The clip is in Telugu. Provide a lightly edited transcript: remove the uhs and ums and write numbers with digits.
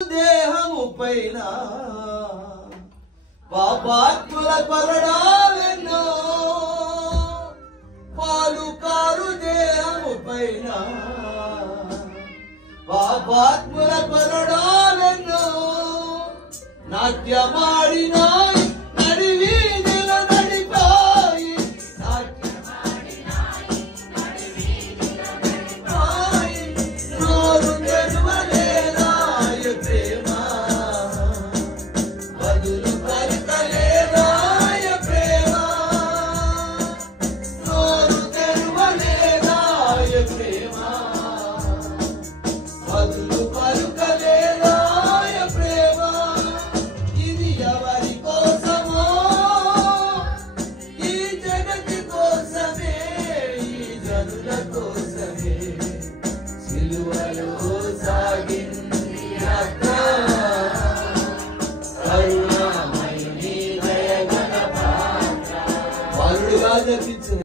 దేహము పైన పాపాత్ముల కొరడాలెన్నో పాలు కారు దేహము పైన పాపాత్ముల కొరడాలెన్నో నాట్యమాడినాయి నడివీధిల నడిపాయి నోరు తెరువలేదాయ ప్రేమ బదులు పలకలేదాయ ప్రేమ నోరు తెరువలేదాయ ప్రేమ బదులు పలకలేదాయ ప్రేమ ఇది ఎవరి కోసమో ఈ జగతి కోసమే ఈ జనుల కోసమే సిలువలో సాగింది యాత్ర కరుణామయుని దయగల పాత్ర. వాళ్ళు రాజపించిన